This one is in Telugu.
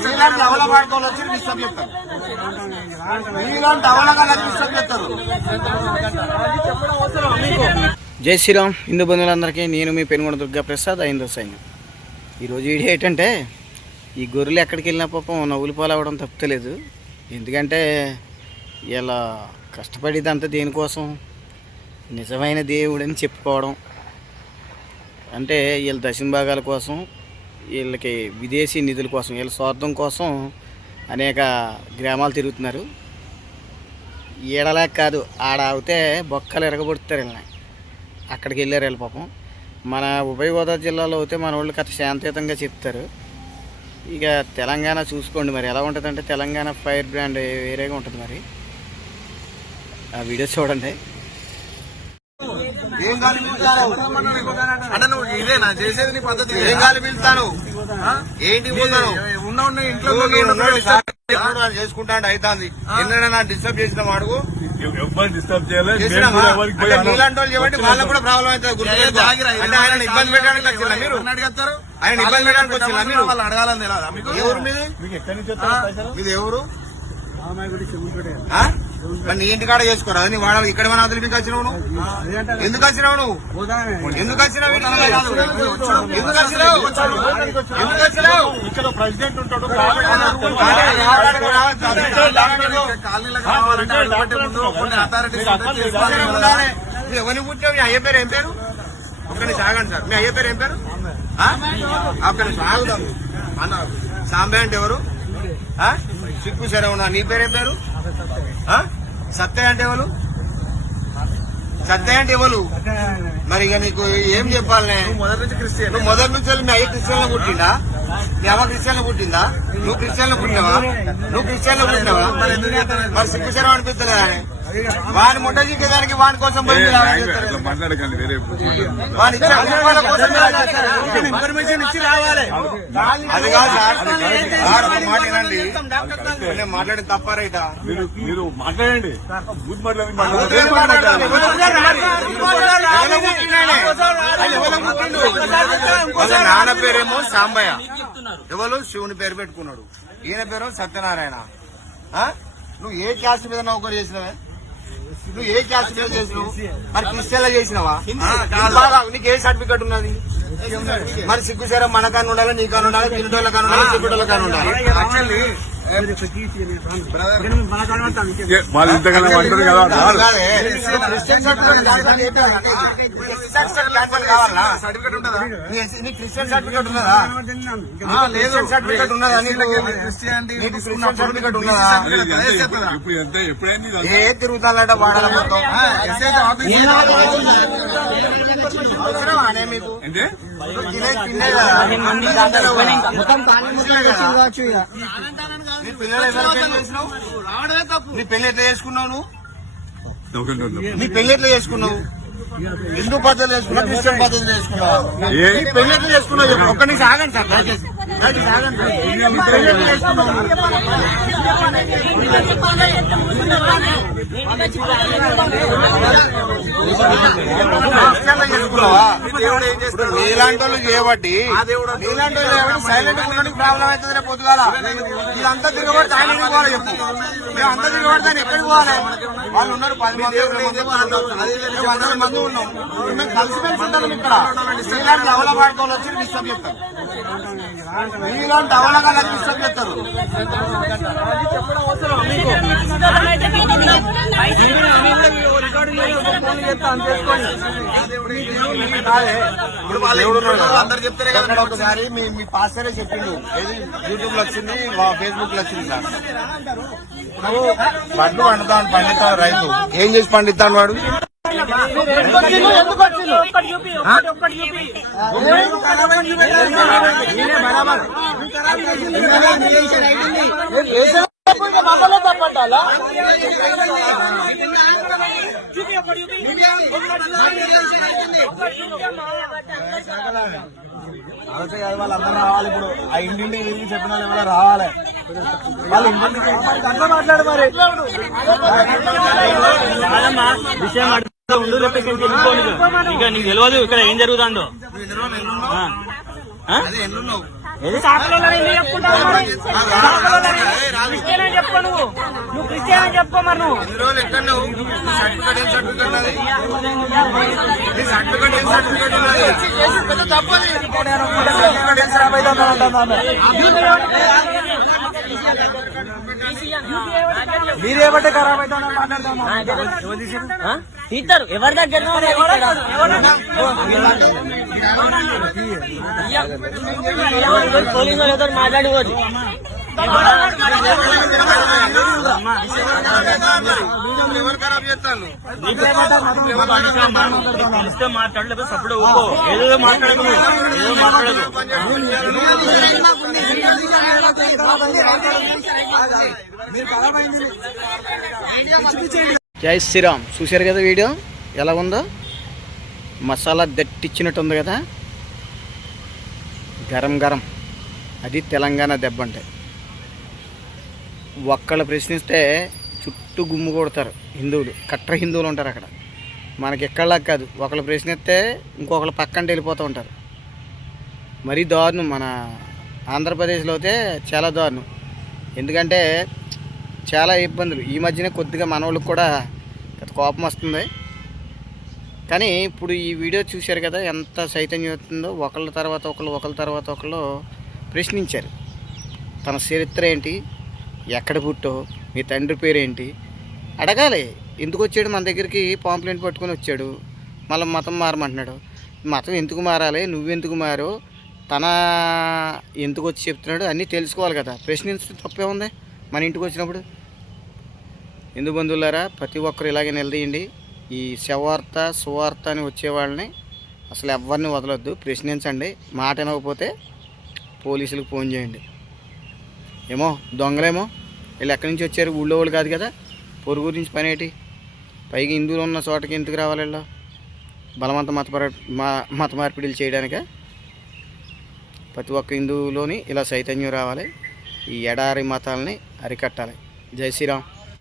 మీలాంటి అవల పాడుకోవాలి వచ్చి డిస్టర్బ్ చేస్తారు మీలాంటి అవలగా డిస్టర్బ్ చేస్తారు జై శ్రీరామ్. హిందూ బంధువులందరికీ నేను మీ పెనుగొండ దుర్గా ప్రసాద్ అయిందో సైన్యం. ఈరోజు వీడియో ఏంటంటే ఈ గొర్రెలు ఎక్కడికి వెళ్ళినా పాపం నవ్వులు పాలవడం తప్పుతలేదు. ఎందుకంటే ఇలా కష్టపడేదంతా దేనికోసం? నిజమైన దేవుడని చెప్పుకోవడం. అంటే వీళ్ళ దశమ భాగాల కోసం వీళ్ళకి విదేశీ నిధుల కోసం వీళ్ళ స్వార్థం కోసం అనేక గ్రామాలు తిరుగుతున్నారు. ఈడలేక కాదు ఆడ అవుతే బొక్కలు ఎరగబడుతారు వీళ్ళని. అక్కడికి వెళ్ళారు వీళ్ళ పాపం. మన ఉభయ గోదావరి జిల్లాలో అయితే మన వాళ్ళు కథ శాంతియుతంగా చెప్తారు. ఇక తెలంగాణ చూసుకోండి మరి ఎలా ఉంటుందంటే తెలంగాణ ఫైర్ బ్రాండ్ వేరేగా ఉంటుంది మరి. ఆ వీడియో చూడండి. ఏం అంటే నువ్వు ఇదేనా చేసేది నీ పద్ధతి. ఏం గాలి పీల్తాను? ఏంటి పోతాను ఉన్న ఉన్న ఇంట్లో చేసుకుంటాడు అవుతాంది ఎన్నడైనా డిస్టర్బ్ చేసిన వాడుకు. ఎవరు డిస్టర్బ్ చేయలేదు వాళ్ళకు కూడా ప్రాబ్లం అవుతుంది గుర్తుపెట్టుకో. అంటే ఆయన ఇబ్బంది పెట్టడానికి వచ్చిందా మీరు? అడిగేస్తారు ఆయన ఇబ్బంది పెట్టడానికి వచ్చిందా మీరు? వాళ్ళు అడగాలని తెలియదా మీకు? ఎవరు మీది? మీకు ఎక్కడి నుంచి వస్తారు పైసలు? మీది ఎవరు ఆ? మరి నీ ఇంటి కాడ చేసుకోరా? నీ వాడ ఇక్కడ మన వదిలిపికి వచ్చినావు నువ్వు? ఎందుకు వచ్చినావు నువ్వు? ఎందుకు వచ్చినావు? ఎందుకు వచ్చినావు? ఎందుకు వచ్చినావు? ఇక్కడ ప్రెసిడెంట్ ఉంటాడు ఎవరిని పుట్టావు? మీ అయ్య పేరు ఏం పేరు? ఒక్క నిమిషం ఆగండి సార్. మీ అయ్య పేరు ఏం పేరు? ఒక్క నిమిషం ఆగుదాం. అన్న సాంబే అంటే ఎవరు? ఆ? సిక్కు సరే ఉన్నా నీ పేరు ఏం పేరు? ఆ? సత్తయ్య అంటే ఎవరు? సత్తయ్య అంటే ఎవరు? మరి ఇక నీకు ఏం చెప్పాలనే? నువ్వు మొదటి నుంచి క్రిస్టియన్. నువ్వు మొదటి నుంచి వెళ్ళి మీ అయ్య క్రిస్టియన్ పుట్టిందా మీ అమ్మ క్రిస్టియన్ పుట్టిందా? నువ్వు క్రిస్టియన్ పుట్టినావా? నువ్వు క్రిస్టియన్ పుట్టినావా? మరి సిగ్గు శరం అనిపిస్తలేదా వాని ముట్ట చిక్కేదానికి వాని కోసం మాట్లాడకండి వేరే. ఇన్ఫర్మేషన్ ఇచ్చి రావాలి. అది కాదు సార్ మాట వినండి. నేను మాట్లాడి తప్ప రైటా? మీరు మీరు మాట్లాడండి. బూత్ మాట్లాడి నాన్న పేరేమో సాంబయ్య. ఎవరు? శివుని పేరు పెట్టుకున్నాడు. ఈయన పేరు సత్యనారాయణ. ఆ? నువ్వు ఏ క్యాస్ట్ మీద నౌకరు చేసినవే? నువ్వు ఏ క్యాస్ట్ మీద చేసినావు? మరి క్రిస్టియన్ చేసినావా? బాగా, నీకు ఏ సర్టిఫికెట్ ఉన్నది? మరి సిగ్గుసేరం మన కాని ఉండాలి నీ కాని ఉండాలి తినటోళ్ళ కాని ఉండాలి తిప్పటోళ్ళ కాని ఉండాలి వాళ్ళు ఇంతకన్నా అంటారు కదా. క్రిస్టియన్ సర్టిఫికెట్ ఉన్నదా లేదు సర్టిఫికెట్ సర్టిఫికెట్ ఏ తిరుగుతానంట వాడాల మొత్తం అనే మీకు నీ పెళ్ళి ఎట్లా చేసుకున్నావు నువ్వు. నీ పెళ్ళి ఎట్లా చేసుకున్నావు? హిందూ పద్ధతులు చేసుకున్నావు? క్రిస్టియన్ పద్ధతులు చేసుకున్నావు? నీ పెళ్ళి ఎట్లా చేసుకున్నావు. ఒక్క నిమిషం ఆగండి సార్. దయచేసి. దయచేసి ఆగండి సార్. దేవుడు ఏం చేస్తాడు నీలాంటి వాళ్ళు చేయబట్టి దేవుడు నీలాంటి వాళ్ళు చేయబట్టి సైలెంట్ ఉండడానికి ప్రాబ్లం అవుతుంది రేపు పొద్దుగాల? వీళ్ళంతా తిరగబడితే ఆయన పోవాలి అంతా తిరగబడితే ఆయన ఎక్కడికి పోవాలి? వాళ్ళు ఉన్నారు పది మంది వందల మంది ఉన్నాం. మేము కలిసిమెలిసి ఉంటాం ఇక్కడ. నీలాంటి అవల వచ్చి డిస్టర్బ్ చేస్తారు. నీలాంటి అవలగా డిస్టర్బ్ చేస్తారు. వాళ్ళు దేవుడు ఉన్నాడు కదా. అందరు చెప్తారే కదా ఒకసారి మీ మీ పాస్టరే చెప్పిండు. ఏది? యూట్యూబ్లో వచ్చింది ఫేస్బుక్లో వచ్చింది సార్. ఇప్పుడు పండు పండుతాను పండిస్తాడు రైతు. ఏం చేసి పండిస్తాడు వాడు? కాదు వాళ్ళందరూ రావాలి ఇప్పుడు ఆ ఇంటింటి తిరిగి చెప్పిన వాళ్ళు ఎవరో రావాలి వాళ్ళు ఇంటింటికి మాట్లాడు మరి. విషయం ఉండు ఇక. ఇక నీకు తెలియదు ఇక్కడ ఏం జరుగుతుందో. చెప్పుకో నువ్వు. నువ్వు క్రిస్టియన్ అని చెప్పుకో మరి నువ్వు. సర్టిఫికేట్ మీరేమంటే ఖరాబ్ అవుతామని మాట్లాడతాము ఆ? తీస్తారు ఎవరి దగ్గర పోలీసు వాళ్ళతో పిలిస్తే మాట్లాడలేదు సప్పుడు ఊకో ఏదో మాట్లాడదు ఏదో జై శ్రీరామ్. చూశారు కదా వీడియో? ఎలా ఉందో? మసాలా దట్టిచ్చినట్టు ఉంది కదా? గరం గరం. అది తెలంగాణ దెబ్బ అంటే. ఒక్కళ్ళు ప్రశ్నిస్తే చుట్టూ గుమ్ము కొడతారు హిందువులు. కట్టర్ హిందువులు ఉంటారు అక్కడ. మనకి ఎక్కడలా కాదు. ఒకళ్ళు ప్రశ్నిస్తే ఇంకొకళ్ళు పక్కన వెళ్ళిపోతూ ఉంటారు. మరీ దారుణం. మన ఆంధ్రప్రదేశ్లో అయితే చాలా దారుణం. ఎందుకంటే చాలా ఇబ్బందులు. ఈ మధ్యనే కొద్దిగా మన కూడా పెద్ద కోపం వస్తుంది. కానీ ఇప్పుడు ఈ వీడియో చూశారు కదా ఎంత చైతన్యం అవుతుందో ఒకళ్ళ తర్వాత ఒకళ్ళు ఒకళ్ళ తర్వాత ఒకళ్ళు ప్రశ్నించారు. తన చరిత్ర ఏంటి? ఎక్కడ పుట్టో మీ తండ్రి పేరేంటి? అడగాలి. ఎందుకు వచ్చాడు? మన దగ్గరికి పాంప్లెంట్ పట్టుకొని వచ్చాడు. మళ్ళీ మతం మారమంటున్నాడు. మతం ఎందుకు మారాలి? నువ్వెందుకు మారో తన ఎందుకు వచ్చి చెప్తున్నాడు? అన్నీ తెలుసుకోవాలి కదా. ప్రశ్నించడం తప్పే ఉంది. మన ఇంటికి వచ్చినప్పుడు? హిందూ బంధువులారా ప్రతి ఒక్కరు ఇలాగే నిలదీయండి. ఈ శవార్త సువార్త అని వచ్చేవాళ్ళని అసలు ఎవరిని వదలొద్దు. ప్రశ్నించండి. మాట వినకపోతే పోలీసులకు ఫోన్ చేయండి. ఏమో దొంగలేమో? వీళ్ళు ఎక్కడి నుంచి వచ్చారు? ఊళ్ళో వాళ్ళు కాదు కదా. పొరుగు గురించి పని ఏంటి పైగా హిందువులు ఉన్న చోటకి ఎందుకు రావాలి వీళ్ళు? బలవంత మతపర మా మత మార్పిడిలు చేయడానిక? ప్రతి ఒక్క హిందువులోని ఇలా చైతన్యం రావాలి. ఈ ఎడారి మతాలని అరికట్టాలి. జై శ్రీరామ్.